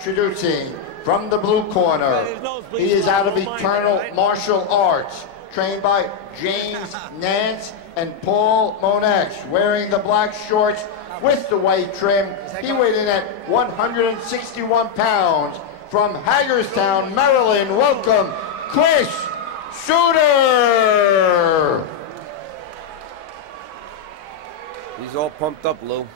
Introducing from the blue corner, he is out of Eternal Martial Arts, trained by James Nance and Paul Monex, wearing the black shorts with the white trim. He weighed in at 161 pounds. From Hagerstown, Maryland, welcome, Chris Suter. He's all pumped up, Lou.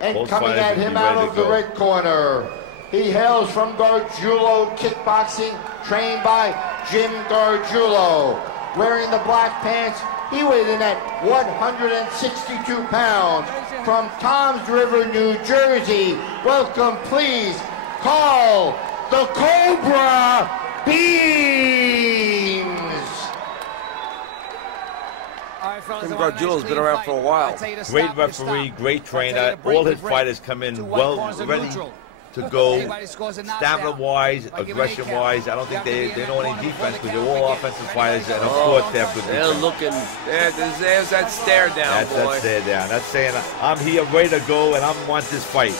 And Both coming at him out of the red corner, he hails from Gargiulo Kickboxing, trained by Jim Gargiulo. Wearing the black pants, he weighed in at 162 pounds. From Toms River, New Jersey, welcome, please, Carl the Cobra Beans. Jim Gargiulo's been around for a while. Great referee, great trainer. All his fighters come in well ready to go, stamina-wise, aggression-wise. I don't think they know any defense because they're all offensive fighters, and of course they have good defense. They're looking, there's that stare down, That's boy. that stare down. That's saying, I'm here ready to go, and I want this fight.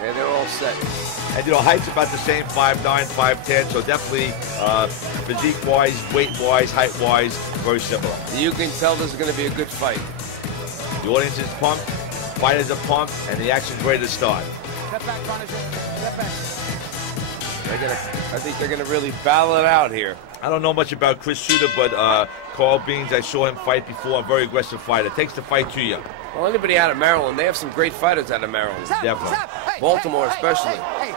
Yeah, they're all set. And, you know, height's about the same, 5'9", 5'10", so definitely physique-wise, weight-wise, height-wise, very similar. You can tell this is going to be a good fight. The audience is pumped, fighters are pumped, and the action's ready to start. Step back, Punisher. Step back. I think they're going to really battle it out here. I don't know much about Chris Suter, but Carl Beans, I saw him fight before, a very aggressive fighter. Takes the fight to you. Well, anybody out of Maryland, they have some great fighters out of Maryland. Definitely. Hey, Baltimore especially. Hey.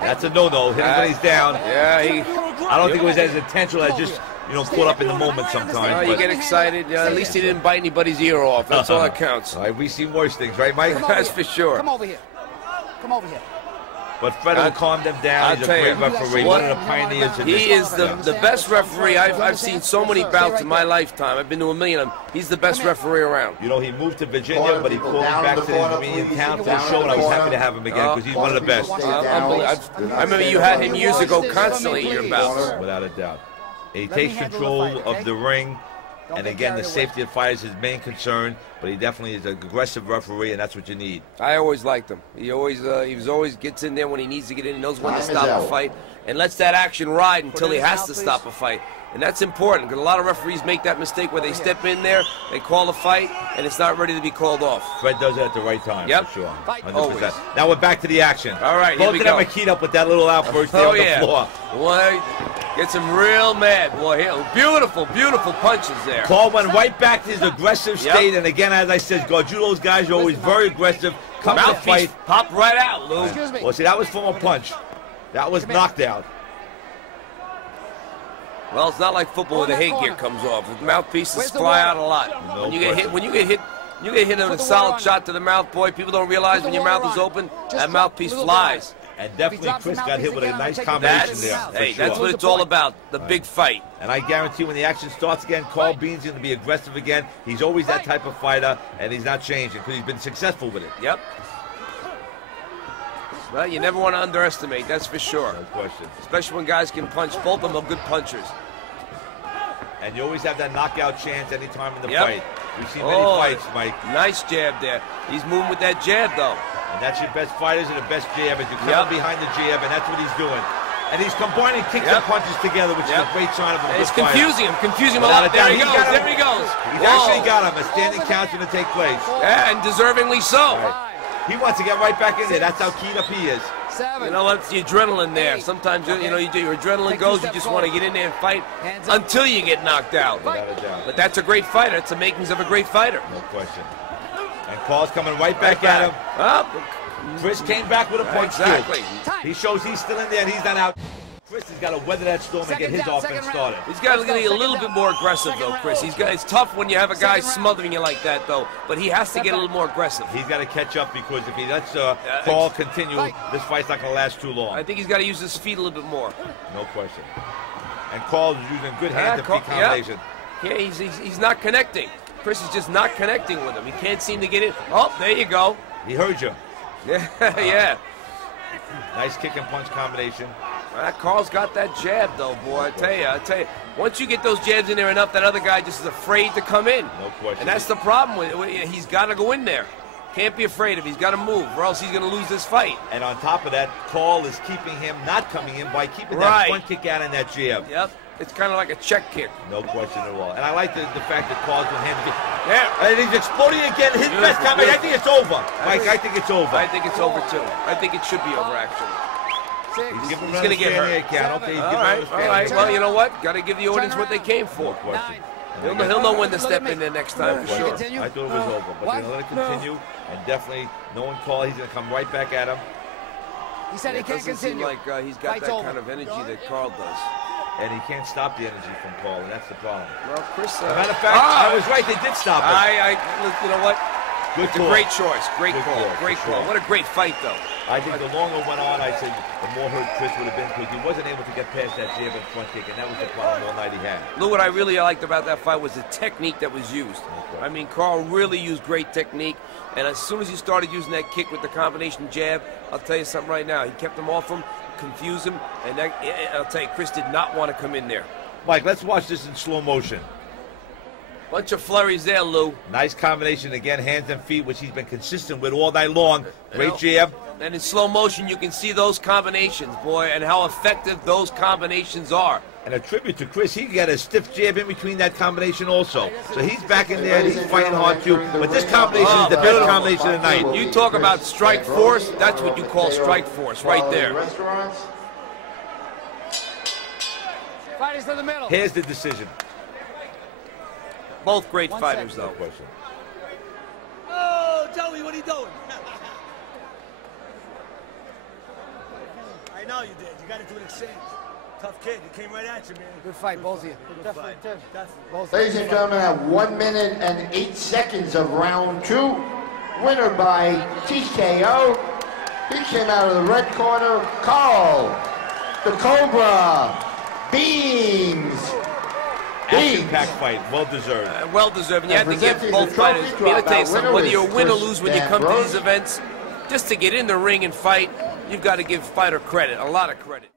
That's a no-no. Hit him when he's down. Yeah, I don't think it was as intentional as just, you know, caught up in the moment sometimes. you get excited. At least he didn't bite anybody's ear off. That's all that counts. All right, we've seen worse things, right, Mike? That's for sure. Come over here. Come over here. But Fred will calm them down. He's a great referee. One of the pioneers in this. He is the best referee. I've seen so many bouts in my lifetime. I've been to a million of them. He's the best referee around. You know, he moved to Virginia, but he called me back to the Convenience town for the show, and I was happy to have him again because he's one of the best. I remember you had him years ago constantly in your bouts. Without a doubt. And he takes control of the ring. And again, the safety of fighters is his main concern, but he definitely is an aggressive referee, and that's what you need. I always liked him. He always gets in there when he needs to get in. He knows when to stop a fight, and lets that action ride until he has to stop a fight. And that's important, because a lot of referees make that mistake where they step in there, they call a fight, and it's not ready to be called off. Fred does it at the right time, yep. for sure. 100%. Always. Now we're back to the action. All right, both here we of them go. are keyed up with that little outburst there on the floor. Boy, gets him real mad. Boy, beautiful, beautiful punches there. Paul went right back to his aggressive state, and again, as I said, Gargiulo's guys are always very aggressive. Come to fight. Popped right out, Lou. Well, see, that was from a punch. That was knocked out. Well, it's not like football where the headgear comes off. The mouthpieces fly out a lot. When you get hit, you get hit on a solid shot to the mouth, boy. People don't realize when your mouth is open, that mouthpiece flies. And definitely Chris got hit with a nice combination there. Hey, that's what it's all about, the big fight. And I guarantee when the action starts again, Carl Bean's going to be aggressive again. He's always that type of fighter, and he's not changing because he's been successful with it. Yep. Well, you never want to underestimate, that's for sure. No question. Especially when guys can punch. Both of them are good punchers. And you always have that knockout chance anytime in the fight. We've seen many fights, Mike. Nice jab there. He's moving with that jab, though. And that's your best fighters and the best jabbers. You come behind the jab, and that's what he's doing. And he's combining kicks and punches together, which is a great sign of a good fighter. Confusing him a lot. There he goes. There he goes. He's actually got him. A standing count's going to take place. Yeah, and deservingly so. He wants to get right back in there. That's how keyed up he is. You know, it's the adrenaline there. Sometimes, you know, your adrenaline goes, you just want to get in there and fight until you get knocked out. Without a doubt. But that's a great fighter. It's the makings of a great fighter. No question. And Carl's coming right back at him. Chris came back with a punch, exactly. He shows he's still in there and he's not out. Chris has got to weather that storm and get his offense started. He's got to be a little bit more aggressive, though, Chris. It's tough when you have a guy smothering you like that, though. But he has to get a little more aggressive. He's got to catch up because if he lets Carl continue, this fight's not going to last too long. I think he's got to use his feet a little bit more. No question. And Carl is using good hand-to-feet combination. Yeah, he's not connecting. Chris is just not connecting with him. He can't seem to get in. Oh, there you go. He heard you. Yeah. Nice kick and punch combination. Carl's got that jab, though, boy. I tell you, once you get those jabs in there enough, that other guy just is afraid to come in. No question. And that's the problem with it. He's got to go in there. Can't be afraid of it. He's got to move, or else he's going to lose this fight. And on top of that, Carl is keeping him not coming in by keeping that front kick out and that jab. Yep. It's kind of like a check kick. No question at all. And I like the fact that Carl's been handling it. Yeah. And he's exploding again. His best combination. I think it's over. Mike, I think it's over. I think it's over, too. I think it should be over, actually. He's going to get hurt. Okay, all right. Well, you know what? Got to give the audience what they came for. No question. He'll know when to step in there next time, for sure. I thought it was over, but they're going to let it continue. And definitely, knowing Carl, he's going to come right back at him. He said he can't continue. It doesn't seem like he's got that kind of energy that Carl does. And he can't stop the energy from Carl, and that's the problem. Well, Chris... As a matter of fact, I was right. They did stop him. You know what? Good it's call. a great choice. Great call. Great call. Sure. What a great fight, though. I think the longer it went on, I said the more hurt Chris would have been because he wasn't able to get past that jab and front kick, and that was the problem all night he had. Lou, what I really liked about that fight was the technique that was used. Okay. I mean, Carl really used great technique, and as soon as he started using that kick with the combination jab, I'll tell you something right now. He kept him off him, confused him, and I'll tell you, Chris did not want to come in there. Mike, let's watch this in slow motion. Bunch of flurries there, Lou. Nice combination again, hands and feet, which he's been consistent with all night long. Great jab. And in slow motion, you can see those combinations, boy, and how effective those combinations are. And a tribute to Chris, he got a stiff jab in between that combination also. So he's back in there, and he's fighting hard too. But this combination is the best combination of the night. You talk about strike force, that's what you call strike force right there. Fighters to the middle. Here's the decision. Both great fighters, though. Oh, Joey, what are you doing? I know you did. You got into an exchange. Tough kid. He came right at you, man. Good fight, both of you. Definitely. Ladies and gentlemen, at 1 minute and 8 seconds of round 2, winner by TKO. He came out of the red corner, Carl, the Cobra, Beams. Action-packed fight, well-deserved. Well-deserved. And you have to give both fighters, I mean, I'll tell you something, whether you win or lose when you come to these events, just to get in the ring and fight, you've got to give fighter credit, a lot of credit.